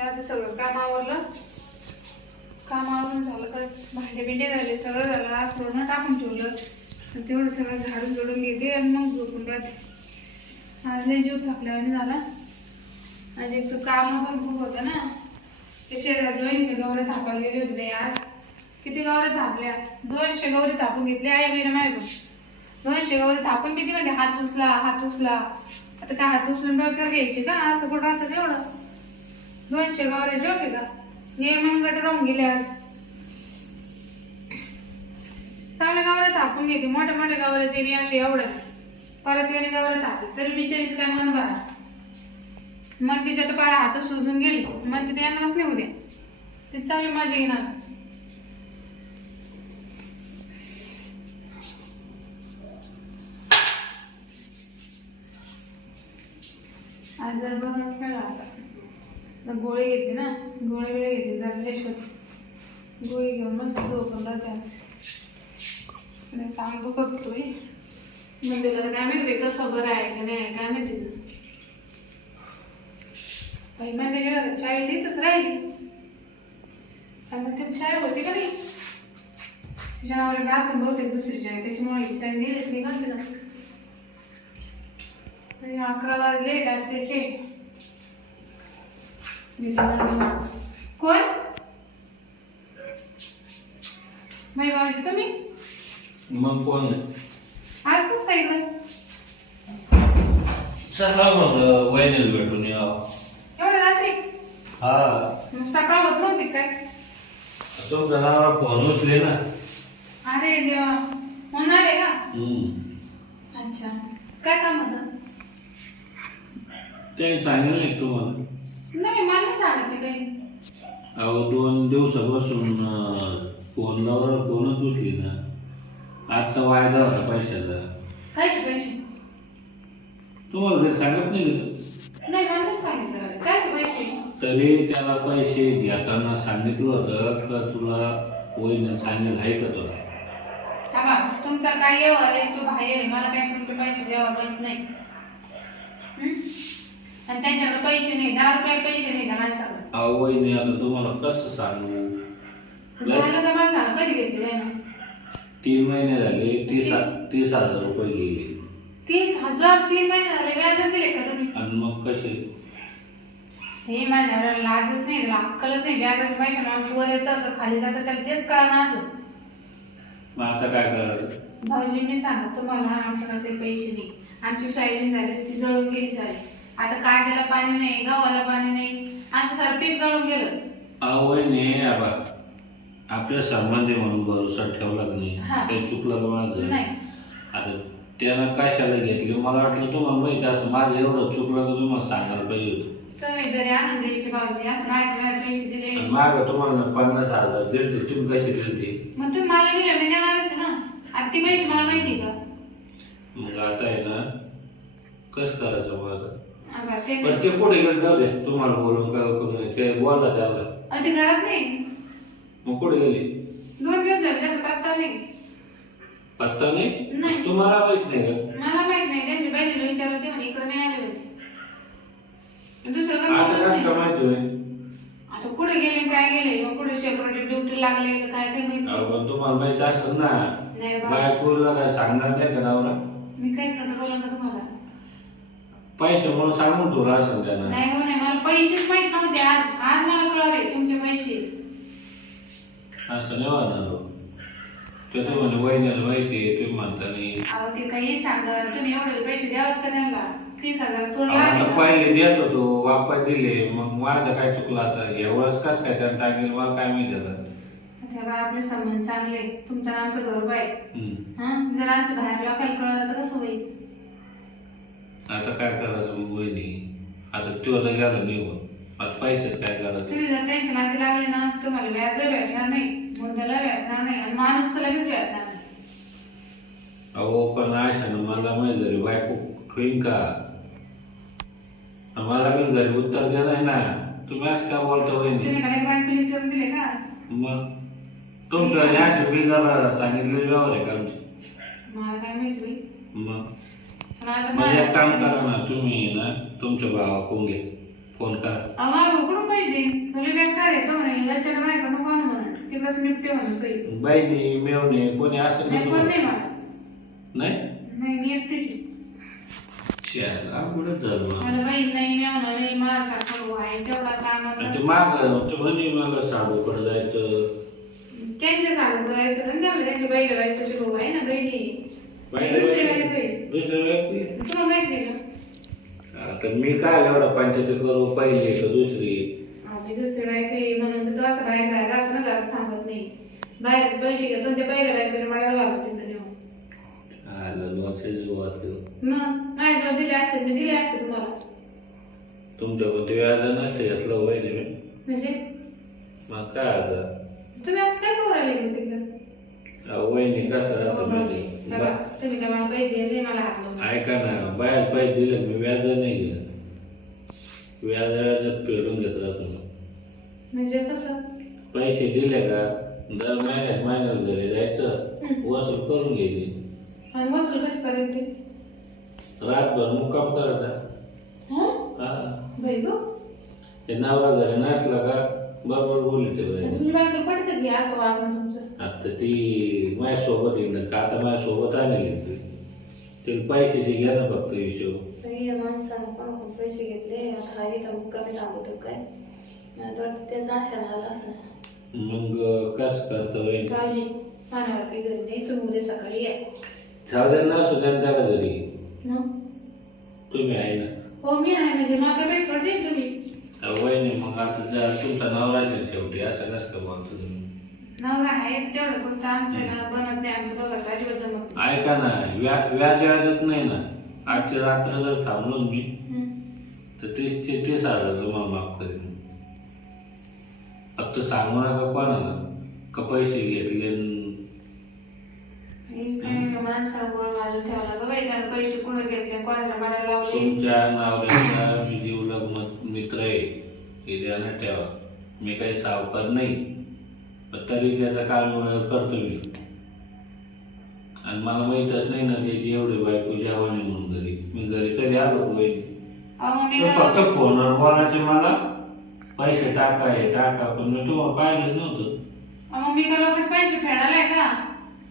आता सगळं? काम आवरलं? काम आवरून झालं का भांडे बिंडे झाले सगळं झालं. आज पूर्ण टाकून ठेवलं. आणि तेवढं सगळं झाडून जोडून घेते आणि मग झोपून राहते. आज लय जीव थकल्यावाने झाला. आज एक तर काम पण खूप होतं ना. ते शेजारच्या वहिनीच्या गवऱ्या थापायला गेले होते बाई आज. किती गवऱ्या थापल्या? दोनशे गौरी थापून घेतली. आई बहिणी माझ्याकडून. दोनशे गौरी थापून किती म्हणजे हात उचला हात उचला. आता काय हात उचलून डोक्यावर घ्यायचे का? असं कुठं राहतं तेवढं? दोनशे गौऱ्या जोक का? ये मंगट गट राहून गेले आज. चांगल्या गावऱ्या थापून घेते मोठ्या मोठ्या गावऱ्या ते बी असे एवढं. परत वेळी गावऱ्या थापली तरी बिचारीच काय मन भरा. मग तिच्या तर पारा हात सुजून गेली मग तिथे येणारच नाही उद्या ती चांगली मजा येणार. आज जर बघ. तर गोळी घेते ना गोळी वेळ घेते जरा फ्रेश गोळी घेऊन मस्त झोपून राहते. सांगतो बघतोय म्हणजे तर काय माहिती कसं बरं आहे का नाही काय माहिती बाई म्हणजे घर चावी लिहितच राहिली. आणि मग चाय होती का नाही? तिच्या नावाला असं बहुतेक दुसरी चाय त्याच्यामुळे ही नेलीच नाही ना अकरा वाजले रात्रीचे. कोण? माई भाऊजी तुम्ही? मग कोण आज कसं काय इकडं? चला मग वहिनीला भेटून यावं एवढ्या रात्री? हा. मग सकाळ होत नव्हती काय? तुमच्या नावाला फोन उचले ना. अरे देवा होणार आहे का हम्म. अच्छा. काय काम होतं? ते सांगितलं नाही तुम्हाला. नाही मला नाही सांगितले काही. अहो दोन दिवसापासून अं, फोन लावला फोनच उचली ना. आजचा वायदा होता पैशाचा. कायचे पैसे? तुम्हाला घरी सांगत नाही का? नाही मला नाही सांगितलं कायचे पैसे? तरी त्याला पैसे घेताना सांगितलं होतं का तुला वहिनी सांगेल आहे का तुला तुमचा काय व्यवहार आहे? तो बाहेर आहे. मला काही तुमचे पैसे व्यवहार माहीत नाही. हं? आणि त्यांच्याकडे पैसे नाही दहा रुपये पैसे नाही त्या माणसाकडे. अहो वहिनी आता तुम्हाला कसं सांगू? झालं तर मला सांग कधी घेतली त्यानं तीन महिने झाले तीस तीस हजार रुपये गेले. तीस हजार तीन महिने झाले व्याज दिले का तुम्ही? आणि मग कसे? हे माझ्या लाजच नाही त्याला अक्कलच नाही व्याजाचे पैसे माणूस वर येतं का खाली जातं त्याला तेच कळा ना अजून. मग आता काय करायचं भाऊजींनी सांगा तुम्हाला आमच्याकडे ते पैसे नाही. आमची सोयाबीन झाली ती जळून गेली सारी आता कांद्याला पाणी नाही गव्हाला पाणी नाही. आमचं सारं पीक जळून गेलं. अहो वहिनी आबा आपल्या संबंधी म्हणून भरोसा ठेवला का नाही? हा. काही चुकलं का माझं? नाही. आता त्यानं कशाला घेतली? मला वाटलं तुम्हाला माहिती असं माझं एवढं चुकलं का तुम्हाला सांगायला पाहिजे होतं? तुम्ही घरी आणून द्यायचे भाऊजी असं माझे माझे पैसे दिले. आणि मागं तुम्हाला मी पन्नास हजार दिले तुम्ही कशी दिली? मग तुम्ही मला दिले मी देणारच आहे ना. आता ती पैसे मला माहिती का? मग आता आहे ना कसं करायचं आता? ते पण ते कुठे गेले जाऊ दे तुम्हाला बोलून काय उपयोग नाही ते बोला त्याला अहो, ते घरात नाही. मग कुठे गेली. दोन दिवस झाले त्याचा पत्ता नाही. पत्ता नाही? नाही. तुम्हाला माहीत नाही का? मला माहीत नाही त्यांच्या बहिणीला विचारलं ते म्हणे इकडे नाही आले होते. दुसरं असं कसं. काय माहिती आता कुठे गेले काय गेले? मग कुठे सेपरेट ड्युटी लागले का काय ते माहीत अहो, पण तुम्हाला माहीत असेल ना नाही बाबा बायकोला काय सांगणार नाही का नवरा? मी काही खोटं पैसे म्हणून सांगून ठेवला असेल त्यानं. नाही हो नाही मला पैसेच माहीत नव्हते आज. आज मला कळले तुमचे पैसे. असं नाही वाटणार हो. ते तर म्हणे वहिनीला माहिती आहे तुम्ही म्हणता नाही. अहो ते काही सांगा. तुम्ही एवढे पैसे द्यावाच का त्यांना? तीस हजार थोडं लागले पहिले देत होतो वापस दिले. मग माझं काय चुकलं आता? एवढंच कस काय त्यानं टाकेल मला काय माहिती आता? तेव्हा आपले संबंध चांगले तुमचं आणि आमचं घर आहे हम्म. हा? जर असं बाहेर लोकांना कळलं तर कसं होईल? आता काय करायचं मग वहिनी? आता तो आता गेला निघून. आता पैसेच काय करायचं? तुम्ही जर त्यांच्या नाती लागले ना तुम्हाला व्याज भेटणार नाही मुद्द्याला भेटणार नाही आणि माणूस तर लगेच भेटणार नाही. अहो पण आशानं मला माहिती घरी बायको ठेवीन का? मला पण घरी उत्तर देणार ना. तुम्ही असं काय बोलता वहिनी? तुम्ही काय बायकोला विचारून दिले का? मग? तुमचं असे बिगाला सांगितलेले व्यवहार आहे का आमचे? मला काय माहिती मग? म्हणजे एक काम करा ना तुम्ही ना तुमच्या भावा फोन घे फोन करा. अहो, मागं कुठून पैसे देईन तिकडंच निपटे म्हणून? काही बहिणी मेवणे कोणी असं नाही कोण? नाही मला नाही? नाही मी एकटीच आहे. शाळेला अवघडच झालं मला. मला बहीण नाही मी म्हणा नाही माझ्यासारखं भाऊ आहे तेवढा आणि कामाचा ते माग ते म्हणे मला साडूकडे जायचं. त्यांच्या साडू जायचं त्यांच्या बाईला बायकोचे भाऊ आहे ना बहिणी? बाईला दुसरी बाई- आहे. दुसरी? तुला माहिती आहे का? आता मी काय एवढा पंचायत करू? पहिली का दुसरी? आम्ही दुसरी बायको आहे म्हणून तर तो असं बाहेर राहतो ना घरात थांबत नाही. बाहेरच पैसे घेतो आणि ते पहिल्या बायकोच्या मळ्याला लागतो तिकडे नेऊन. आलं वर्षाची वाचलं मग माझ्याजवळ दिले असते मी दिले असते तुम्हाला. तुमच्या कोणते व्याज नसते नाही म्हणजे? मग काय आता? तुम्ही असं काय करू मग तिकडं? वहिनी कसं हो, बघा, तुम्ही काय मला पैसे दिले मला हात लावून? ऐका ना बाहेर पैसे दिले मी व्याज नाही गेलं व्याज व्याजात फेडून घेत राहतो. म्हणजे कसं? पैसे दिले का दर महिन्यात महिन्यात घरी जायचं वसूल करून घ्यायची. आणि वसूल कशी करेल ते रातभर मुक्काम करायचा. हं? बाई गो. ते नवरा घरी नसला का बरोबर बोलले ते बाई. बायको पडतं की असं वागणं तुमचं? आता ती माझ्यासोबत येईल का आता माझ्यासोबत आलेली ती ते पैशाचे घ्या ना फक्त हिशोब. पण खूप पैसे घेतले आता हा इथं मुक्कामी थांबतो काय? मला तर वाटतं त्याचा आशा आला असं मग कस करतो मानावर काही घरी नाही तुम्ही उद्या सकाळी या. द्या ना सुद्धा त्याला घरी. मग? तुम्ही आहे ना? हो मी आहे म्हणजे काही पडते तुम्ही. अहो, वहिनी मग आता तुमचा नवराच आहे शेवटी असं कसं का बोलतो तुम्ही? नवरा आहे तेवढं फक्त आमचं ना बनत नाही आमचं बघा अजिबात जमत नाही. ऐका ना व्याज व्याज व्याजच नाही ना. आजची रात्र जर थांबलो ना मी. तर तीसचे तीस हजार तुम्हाला माफ करेन. फक्त सांगू नका कोणाला का पैसे घेतले न- हे काय माणसाला गोळ घालून ठेवला गं बाई पैसे कुठं घेतले कोणाच्या माड्याला लावले? तुमच्या नावाचा मी जीवलग मत- मित्र आहे हे ध्यानात ठेवा. मी काही सावकार नाही. तरी त्याचा काळ करतो मी. आणि मला माहीतच नाही ना त्याची एवढी बायको जेवणी म्हणून घरी. मी घरी कधी आलो तो काय फक्त फोनवर बोलायचे मला पैसे टाका हे टाका पण मी तुम्हाला पाहिलंच नव्हतं. मग मी काय लोकांचे पैसे फेडायला का?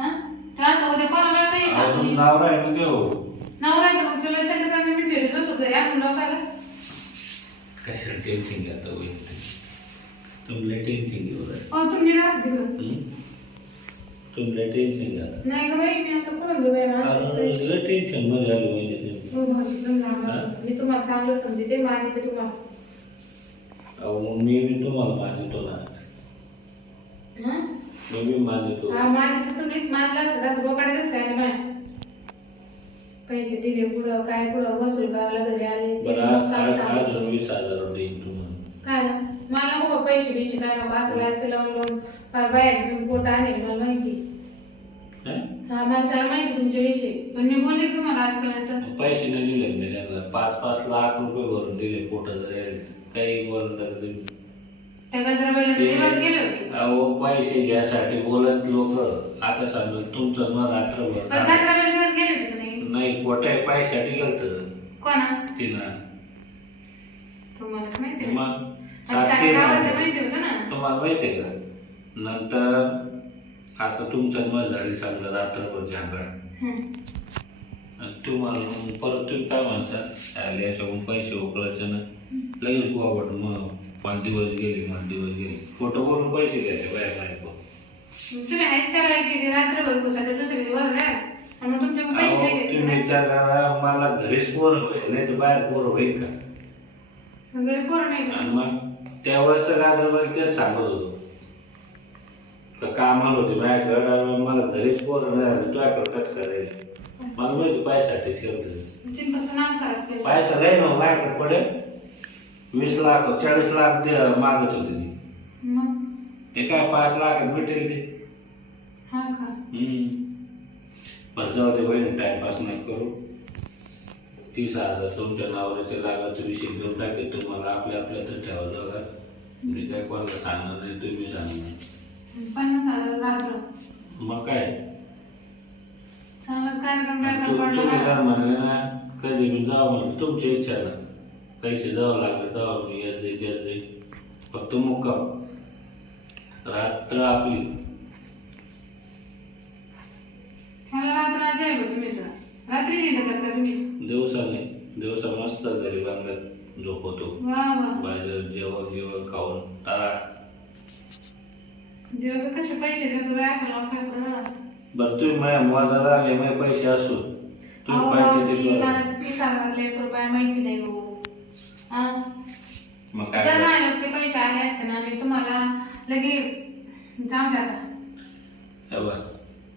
हा? तर असं उद्या कोणाला काही अहो, सांगू तुमचं नये. नाव आहे ना देव नवरा आहे तर मग तुला चंद करून मी फेडत बसू घरी असून लोकांना. कशाला टेन्शन घ्या तुमला टेन्शन घेऊ नका. अहो तुम्ही रास दिलं. हं? तुमला टेन्शन घ्या नाही गं बाई मी आता कुठं घेऊ बाई माझं पैसे लय टेन्शनमध्ये आलो वहिनी तुम्ही हो भाऊजी तुम्ही लांब असं. मी तुम्हाला चांगलं समजते मान्य ते तुम्हाला अहो मग मी बी तुम्हाला मानितो ना. हा? मी बी मानितो. हा मान्य तर तुम्ही मानला असं असं बोकाडे कसं आहे ना पैसे दिले पुढं काय पुढं वसूल करायला घरी आले ते बरं मग आज थांबले. अजून वीस हजार देईन तुम्हाला. काय? मला उभं पैसे बिशे असं लायचं लावून लावून फार बाहेर घेऊन पोट आणेल मला माहिती. हं? हा मला सगळं माहिती तुमच्याविषयी पण मी बोलले की तुम्हाला आजपर्यंत. पैसे नाही दिले मी त्यांना. पाच पाच लाख रुपये भरून दिले पोट जर काही बोलता का तुम्ही? त्या गजराबाईला तर दिवस गेले होते. अहो पैसे घ्यासाठी बोलत लोक. आता सांगू तुमचं मग रात्रभर पण काम. गजराबाई दिवस गेले होते का नाही? नाही खोटे पैशासाठी गेलत कोणा? तिनं. तुम्हालाच माहिती आहे. मग? माहिती तुम्हाला माहिती आहे का? नंतर आता तुमचं मत झाली समजा रात्रभर. आणि तुम्हाला परत तुम्ही काय म्हणता? आले याच्याकडून पैसे उकळायचे ना. लगेच बाबट मग मला दिवस गेले मला दिवस गेले. फोटो बोलून पैसे घ्यायचे बाहेर तुम्ही आहेच की रात्रभर दिवस नाही तुम्ही. विचार करा मला घरीच पोरं होईल नाही तर बाहेर पोरं होईल का? घरी पोरं नाही मग? त्यावेळेस रात्रभर तेच सांगत होतो. का कामाला होते माझ्याकडे आणि मला घरीच पोरं नाही आले तुझ्याकडे कसं करायचं. मला माहिती पैशासाठी फिरतं पैसा नाही ना माझ्याकडे पडेल वीस लाख चाळीस लाख दे मागत होते ती. हे काय पाच लाखात भेटेल ते. हा. बरं जाऊ दे बहिणी टाइमपास नाही करू. तीस हजार तुमच्या नावाचे लागला तुम्ही शिकवून टाकेल तुम्हाला आपल्या आपल्या तर ठेवा जागा मी काय कोणाला सांगणार नाही तुम्ही सांगणार पन्नास हजार मग काय? चांगलाच कार्यक्रम तू- बेकार तुम्ही पडला काय ना. म्हणले ना कधी मी जावं म्हणलं तुमची इच्छा ना. पैसे जावं लागले जावं मी जाईल फक्त मुक्काम. रात्र आपली. मला रात्र आज आहे बघ तुम्ही तर. रात्री येणार का तुम्ही? दिवसाने दिवसा मस्त घरी बांगल्यात झोपवतो वा वा. बाहेर जेवण जेवण खाऊन तारा देव कसे पैसे देतो बाय असं लोकांकडं. बरं तुम्ही माझ्या मोजाला आले माझे पैसे असू तुम्ही अहो, पैसे भाऊजी, देतो. मला तर तीस हजारातले एक रुपया माहिती नाही हो. हा? मग काय जर? माझ्याकडे पैसे आले असते ना मी तुम्हाला लगे जाऊ द्या आता. हे बघ,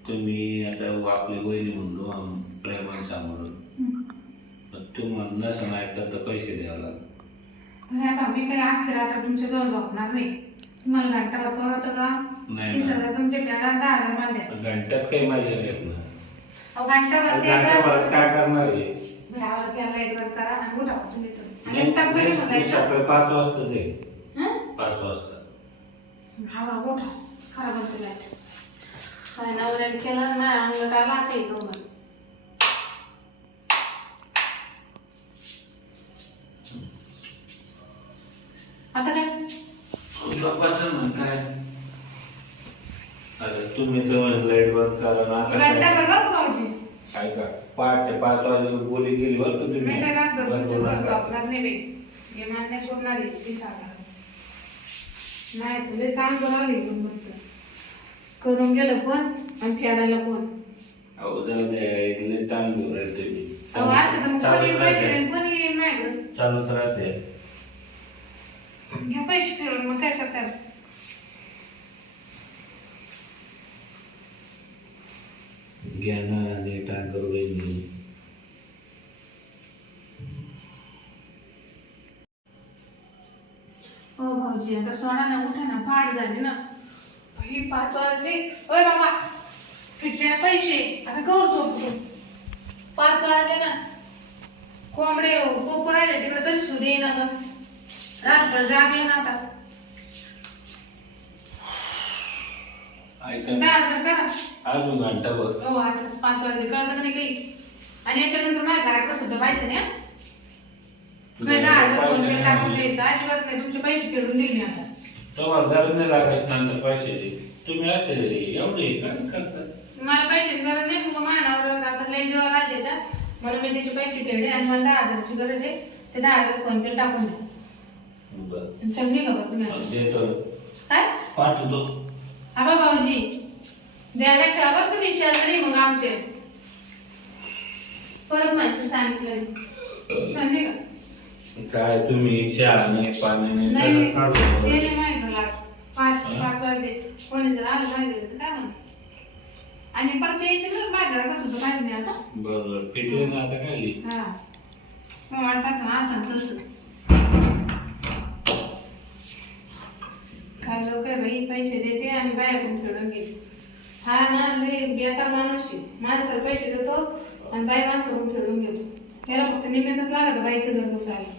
तुम्ही आता आपली वहिनी म्हणलो आम- प्रेमाने सांगून तुम्हाला नसं ऐकलं तर पैसे द्यावं लागेल नाही बा, मी काही अखेर आता तुमच्या जवळ झोपणार नाही तुम्हाला घंटा परवडतं का नाही ना. हजार तुमच्या प्याला दहा हजार मला द्या घंट्यात काही माझ्या येत ना अहो घंटाभर द्यायचा. घंटाभरात काय करणार आहे घरावर घ्या, लाइट बंद करा आणि उठा. आणि मी-. सकाळी पाच आहे हं? पाच वाजता हा बा, उठा. खरा बंद लाइट. काय नवऱ्याने केलं नाही अंगलट आला ते गंमत. आता काय तुम्ही तर लाइट बंद करा ना आता काय? का पहाटे पाच वाजे बोली गेली बरं का तुम्ही बंद जवळ नका. नाही ती सांगा. तुला करावं लागेल मग. करून गेलं कोण आणि फेडायला कोण अहो जाऊ द्या इथले ताण घेऊन राहिले तुम्ही अहो असं तर मग चालूच कोणी पैसे राहते. देईन, कोणी माझ्याकडं. चालूच राहते घ्या पैसे फिरवून मग काय करतात घ्या ना आणि ताण करू राहिली हो भाऊजी आता सोडा ना उठा ना फाट झाली ना. ही पाच वाजले. ओय बाबा फिटले ना पैसे. आता गौर झोपतो पाच वाजले ना. कोंबडे पोपो राहिले तिकडे तरी सुद्धा येईना ग. जागले ना आता. ऐका दहा हजार काढा अजून घंटाभर हो आठ पाच वाजले कळत का नाही काही? आणि याच्यानंतर माझ्या घराकडे सुद्धा पाहिजे नाही हं? दहा हजार फोन पे टाकून द्यायचं. अजिबात नाही तुमचे पैसे फेडून दिले आता. तुम्हाला गरज नाही लागायची नंतर पैशाची. तुम्ही असे एवढे काय करता. मला पैशाची गरज नाही मग मानावर आता लय जीवा राजाच्या म्हणून मी त्याचे पैसे फेडले आणि मला दहा हजाराची गरज आहे. ते दहा हजार फोन पे टाकून द्या. बरं चल निघा बरं तुम्ही आता. देतो. काय? पाठवतो. आबा भाऊजी द्यायला ठेवा तुम्ही शेजारी मग आमचे. परत माणसं सांगितलं चल निघा काय तुम्ही चहा नाही पाणी नाही नाही त्याला. काढून ते बघा. नाही माहीत मला. पाच पाच वाजले. कोणी जर आलं पाहिजे तर काय आणि परत यायचं ना माझ्या घरात सुद्धा पाहिजे नाही आता. बरं फिटले ना आता काय? लिही? हा. मग असं तसं. काय लोक बाई पैसे देते आणि बाहेरून फिरून घेते. हा ना लई बेकार माणूस आहे. माणसाला पैसे देतो आणि बाई माणसाकडून फिरून घेतो. याला फक्त निघतच लागत बाईचं घर घुसायला